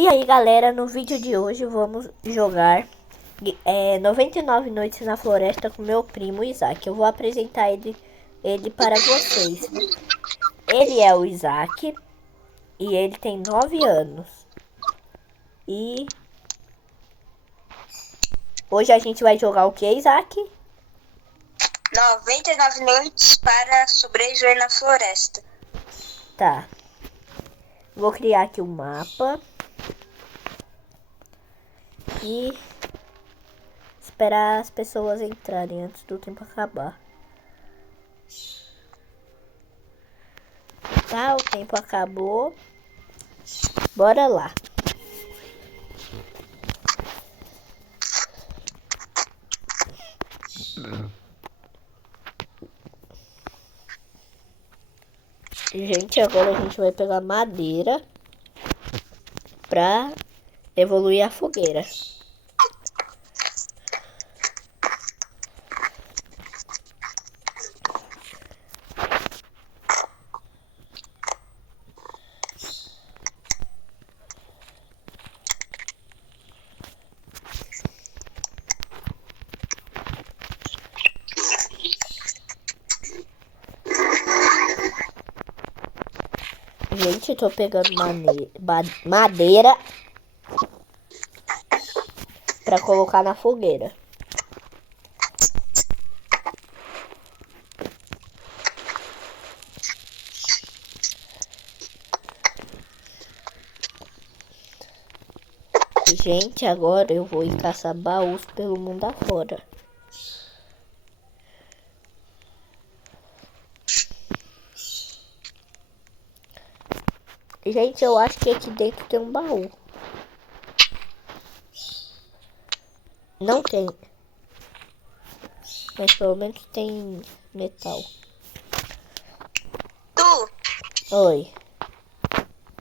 E aí galera, no vídeo de hoje vamos jogar 99 Noites na Floresta com meu primo Isaac. Eu vou apresentar ele para vocês. Ele é o Isaac e ele tem 9 anos. E hoje a gente vai jogar o que, Isaac? 99 noites para sobreviver na floresta. Tá. Vou criar aqui um mapa. E esperar as pessoas entrarem antes do tempo acabar. Tá, o tempo acabou. Bora lá. Gente, agora a gente vai pegar madeira pra evoluir a fogueira. Gente, eu tô pegando madeira pra colocar na fogueira. Gente, agora eu vou ir caçar baús pelo mundo afora. Gente, eu acho que aqui dentro tem um baú. Não tem. Mas pelo menos tem metal. Tu, Oi.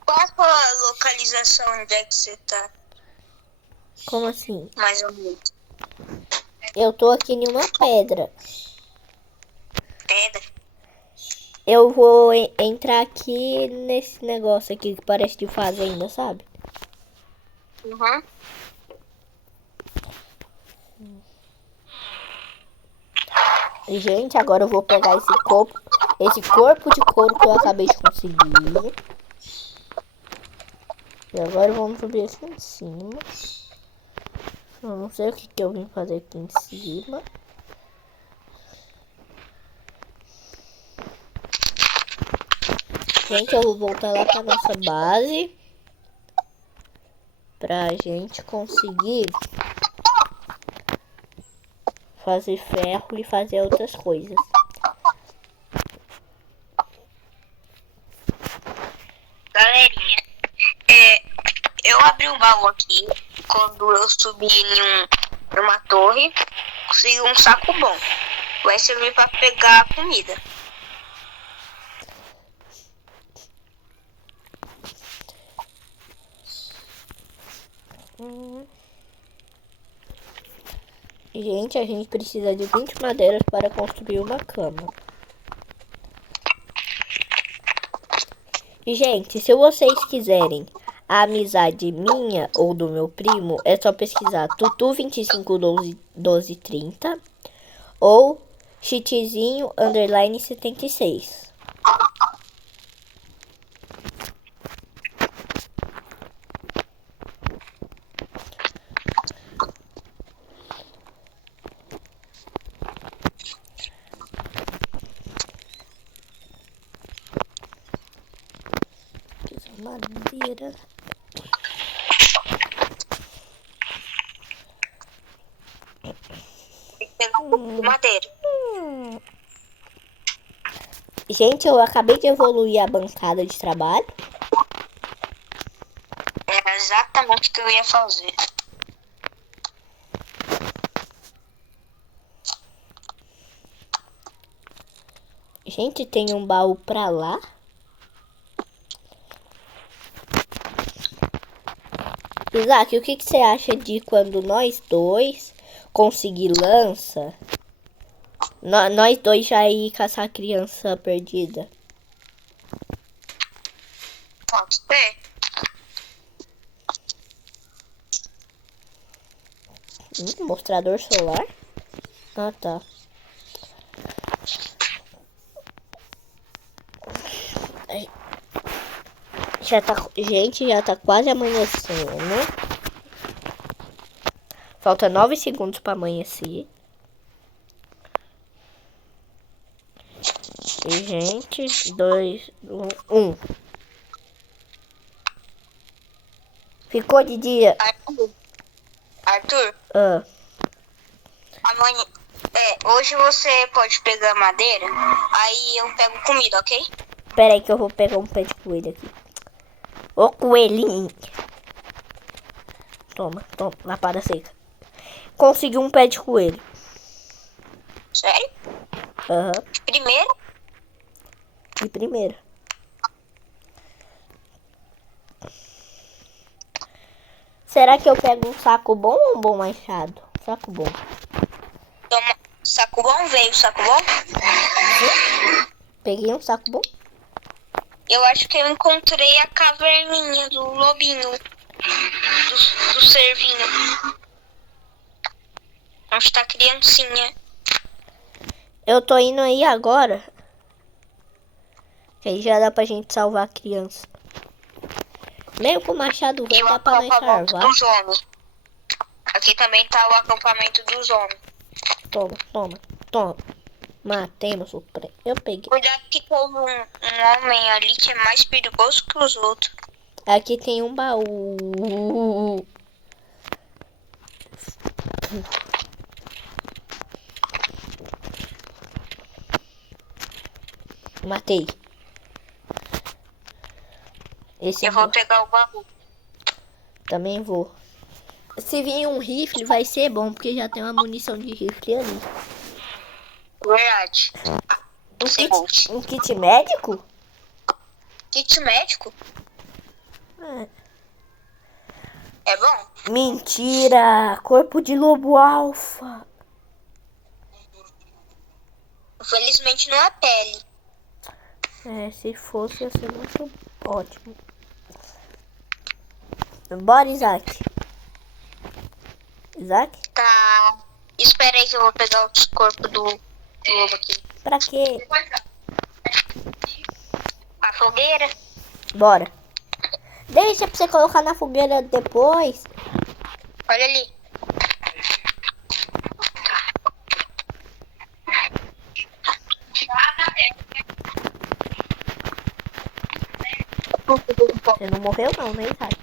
qual a sua localização? Onde é que você tá? Como assim? Mais ou menos. Eu tô aqui em uma pedra. Pedra? Eu vou entrar aqui nesse negócio aqui que parece de fazenda, sabe? Uhum. Gente, agora eu vou pegar esse corpo de couro que eu acabei de conseguir. E agora vamos subir aqui em cima. Eu não sei o que eu vim fazer aqui em cima. Gente, eu vou voltar lá pra nossa base. Pra gente conseguir fazer ferro e fazer outras coisas. Galerinha, eu abri um baú aqui. Quando eu subi em uma torre, consegui um saco bom. Vai servir para pegar comida. Gente, a gente precisa de 20 madeiras para construir uma cama. E, gente, se vocês quiserem a amizade minha ou do meu primo, é só pesquisar Tutu251230 ou Chitizinho_76. Madeira. Madeira. Gente, eu acabei de evoluir a bancada de trabalho. Era exatamente o que eu ia fazer. Gente, tem um baú pra lá. Isaac, o que você acha de quando nós dois conseguir lança? Nós dois já ir caçar a criança perdida. Pode ser. Mostrador solar? Ah, tá. Gente, já tá quase amanhecendo. Falta 9 segundos pra amanhecer. E, gente, 2, 1. Ficou de dia. Arthur, Ah, amanhã. Hoje você pode pegar madeira, aí eu pego comida, ok? pera aí que eu vou pegar um pé de coelho aqui. Ô coelhinho. Toma, lapada seca. Consegui um pé de coelho. Sério? Aham, Primeiro? de primeira. Será que eu pego um saco bom ou um bom machado? Saco bom. Toma. Saco bom, veio saco bom? Peguei um saco bom. Eu acho que eu encontrei a caverninha do lobinho. Do cervinho. Onde tá a criancinha. Eu tô indo aí agora. Que aí já dá pra gente salvar a criança. Meio com o machado E velho o dá pra nós acampamento salvar. dos homens. Aqui também tá o acampamento dos homens. Toma. Matemos o pré. Eu peguei. Cuidado que tem um homem ali que é mais perigoso que os outros. Aqui tem um baú. Matei. Esse Eu vou pegar o baú. também vou. Se vir um rifle vai ser bom, porque já tem uma munição de rifle ali. Verdade. Um kit médico? Kit médico? É bom? Mentira! Corpo de lobo alfa. Infelizmente não é pele. Se fosse ia ser muito ótimo. Bora, Isaac. Isaac? Tá. Espera aí que eu vou pegar o corpo do lobo aqui. Pra quê? A fogueira? Bora. Deixa pra você colocar na fogueira depois. Olha ali. Você não morreu não, né, Isaac?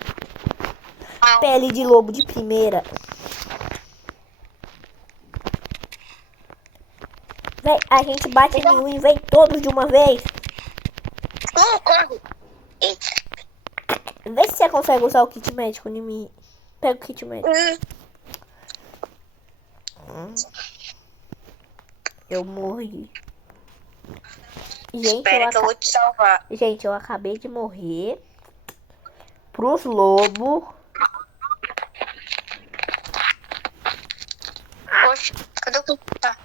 Não. Pele de lobo de primeira. Véi, a gente bate em um e vem todos de uma vez. Corre. Vê se você consegue usar o kit médico em mim. Pega o kit médico. Eu morri. Espera que eu vou te salvar. Gente, eu acabei de morrer pros lobos. Poxa, cadê o que tá?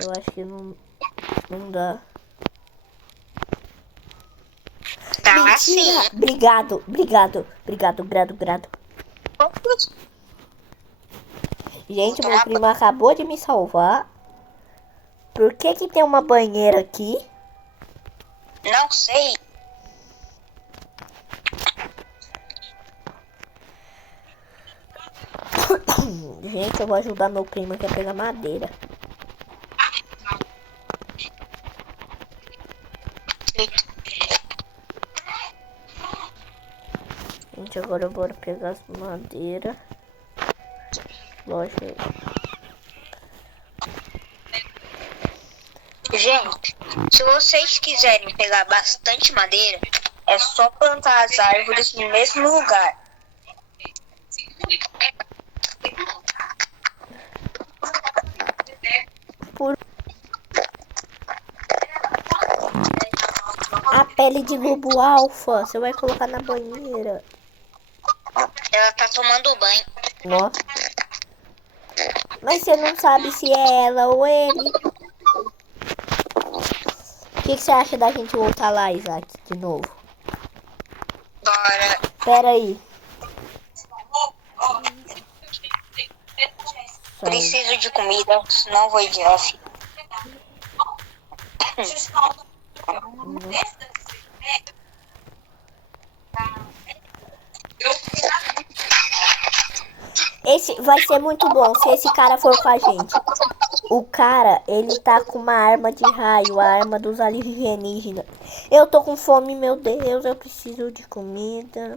Eu acho que não dá. Tá Mentira! assim. Obrigado. Gente, meu primo acabou de me salvar. Por que que tem uma banheira aqui? Não sei. Gente, eu vou ajudar meu primo aqui a pegar madeira. Gente, agora eu vou pegar as madeiras. Lógico. Gente, se vocês quiserem pegar bastante madeira, é só plantar as árvores no mesmo lugar. A pele de lobo alfa, você vai colocar na banheira. Ela tá tomando banho. Nossa. Mas você não sabe se é ela ou ele. O que você acha da gente voltar lá, Isaac, de novo? Bora. Pera aí. Preciso de comida, senão vou de off. Esse vai ser muito bom se esse cara for com a gente. O cara, ele tá com uma arma de raio, a arma dos alienígenas. Eu tô com fome, meu Deus, eu preciso de comida.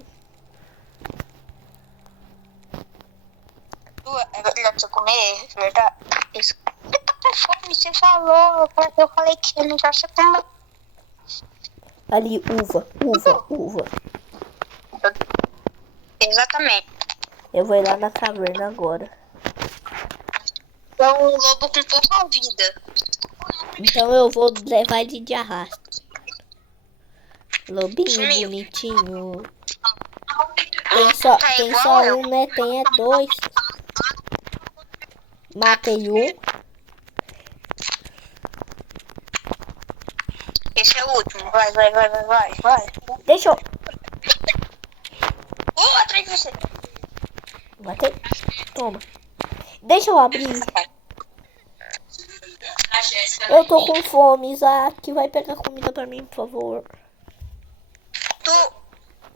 É melhor você comer, verdade? Isso. Eu tô com fome, você falou. Eu falei que é melhor você comer. Ali, uva. Exatamente. Eu vou ir lá na caverna agora. É um lobo com pouca vida. Então eu vou levar ele de arrasto. Lobinho Sumiu. bonitinho. Tá Tem igual só eu. um, né? Tem 2. Matei um. Esse é o último. Vai. Deixa eu... Atrás de você. Matei. Toma. Deixa eu abrir. Eu tô com fome, Isaac. Vai pegar comida pra mim, por favor. Tu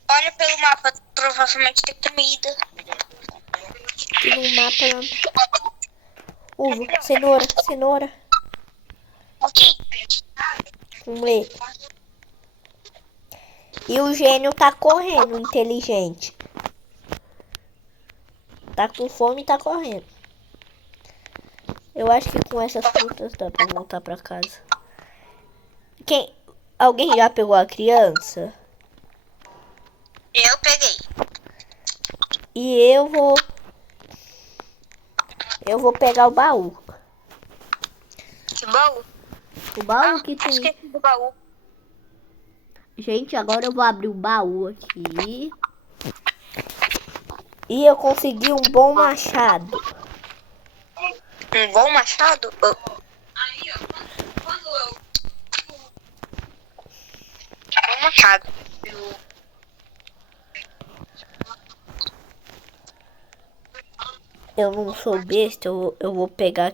olha pelo mapa, provavelmente tem comida. E no mapa... Uva, cenoura. Ok. Vamos ler. E o gênio tá correndo, inteligente. Tá com fome e tá correndo. Eu acho que com essas frutas dá pra voltar pra casa. Alguém já pegou a criança? Eu peguei. E eu vou pegar o baú. Que baú? O baú que tem... Esqueci do baú. Gente, agora eu vou abrir o baú aqui. E eu consegui um bom machado. Um bom machado? Bom machado. Eu não sou besta, eu vou pegar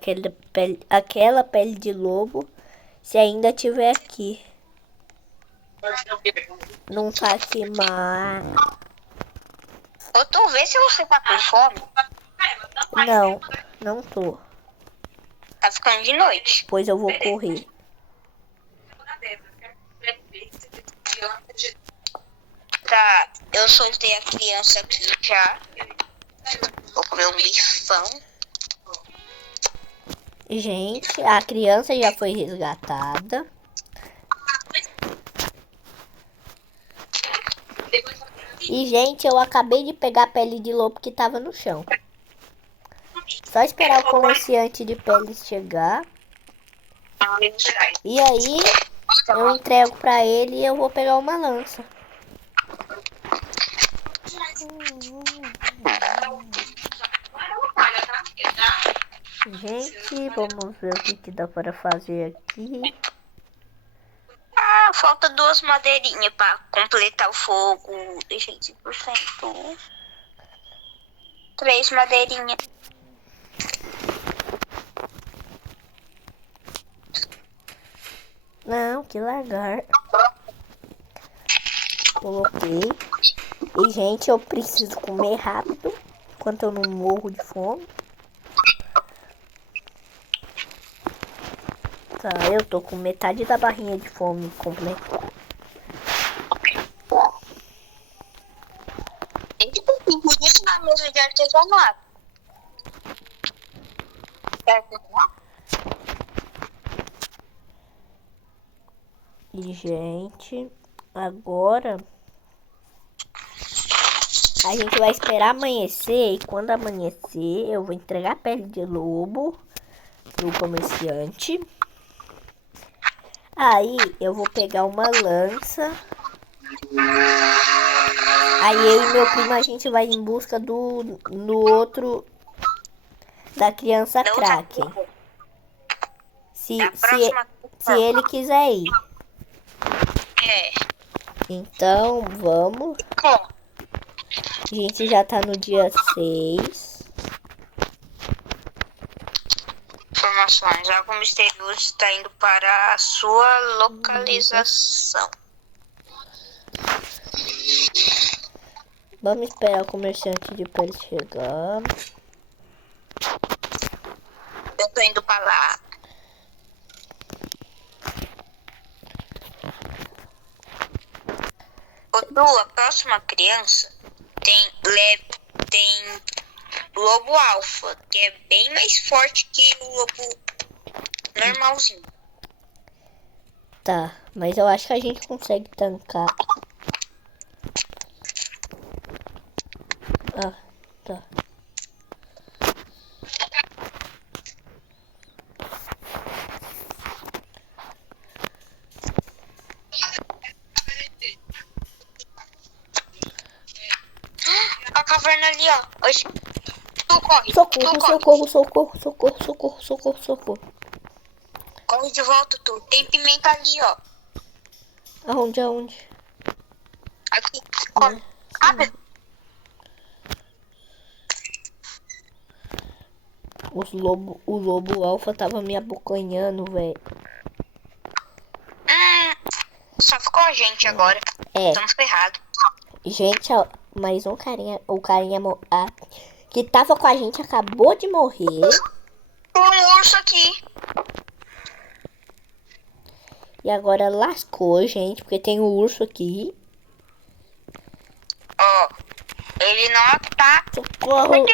aquela pele de lobo. Se ainda tiver aqui. Não tá aqui mais. Ou tu vê se você tá com fome. Não tô. Tá ficando de noite. Pois eu vou correr. Tá, eu soltei a criança aqui já. Vou comer um bifão. Gente, a criança já foi resgatada. E, gente, eu acabei de pegar a pele de lobo que tava no chão. Só esperar o comerciante de peles chegar. E aí, eu entrego pra ele e eu vou pegar uma lança. Gente, vamos ver o que dá para fazer aqui. Ah, falta 2 madeirinhas pra completar o fogo. Deixei 5%. 3 madeirinhas. Não, que largar. Coloquei. E, gente, eu preciso comer rápido, enquanto eu não morro de fome. Tá, eu tô com metade da barrinha de fome completa. Por isso na mesa de artesanato. E, gente, agora a gente vai esperar amanhecer. E quando amanhecer, eu vou entregar a pele de lobo pro comerciante. Aí eu vou pegar uma lança. Aí eu e meu primo a gente vai em busca do outro da criança Kraken. Se ele quiser ir. É. Então vamos. A gente já tá no dia 6. informações. Algo misterioso está indo para a sua localização. Vamos esperar o comerciante de pele chegar. Eu tô indo para lá. A próxima criança tem lobo alfa, que é bem mais forte que o lobo normalzinho. Tá, mas eu acho que a gente consegue tancar. Ah, tá. A caverna ali, ó. Oxi. Tu corre. Socorro, tu corre. socorro, socorro, socorro, socorro, socorro, socorro. Corre de volta, tu. Tem pimenta ali, ó. Aonde? Aqui. Corre. Rápido. O lobo alfa tava me abocanhando, velho. Só ficou a gente agora. É. Estamos ferrados. Gente, ó, mais um carinha, que tava com a gente acabou de morrer. Tem um urso aqui. E agora lascou, gente, porque tem um urso aqui. Ó. Ele não tá. Socorro!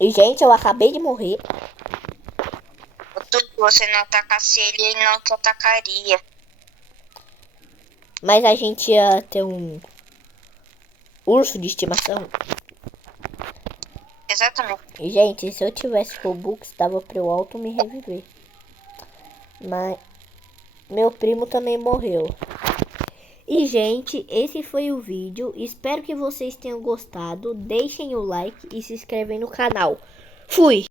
E, gente, eu acabei de morrer. Se você não atacasse ele, ele não te atacaria. Mas a gente ia ter um urso de estimação. Exatamente. E, gente, se eu tivesse Robux, dava pra eu auto me reviver. Mas meu primo também morreu. E, gente, esse foi o vídeo. Espero que vocês tenham gostado. Deixem o like e se inscrevem no canal. Fui!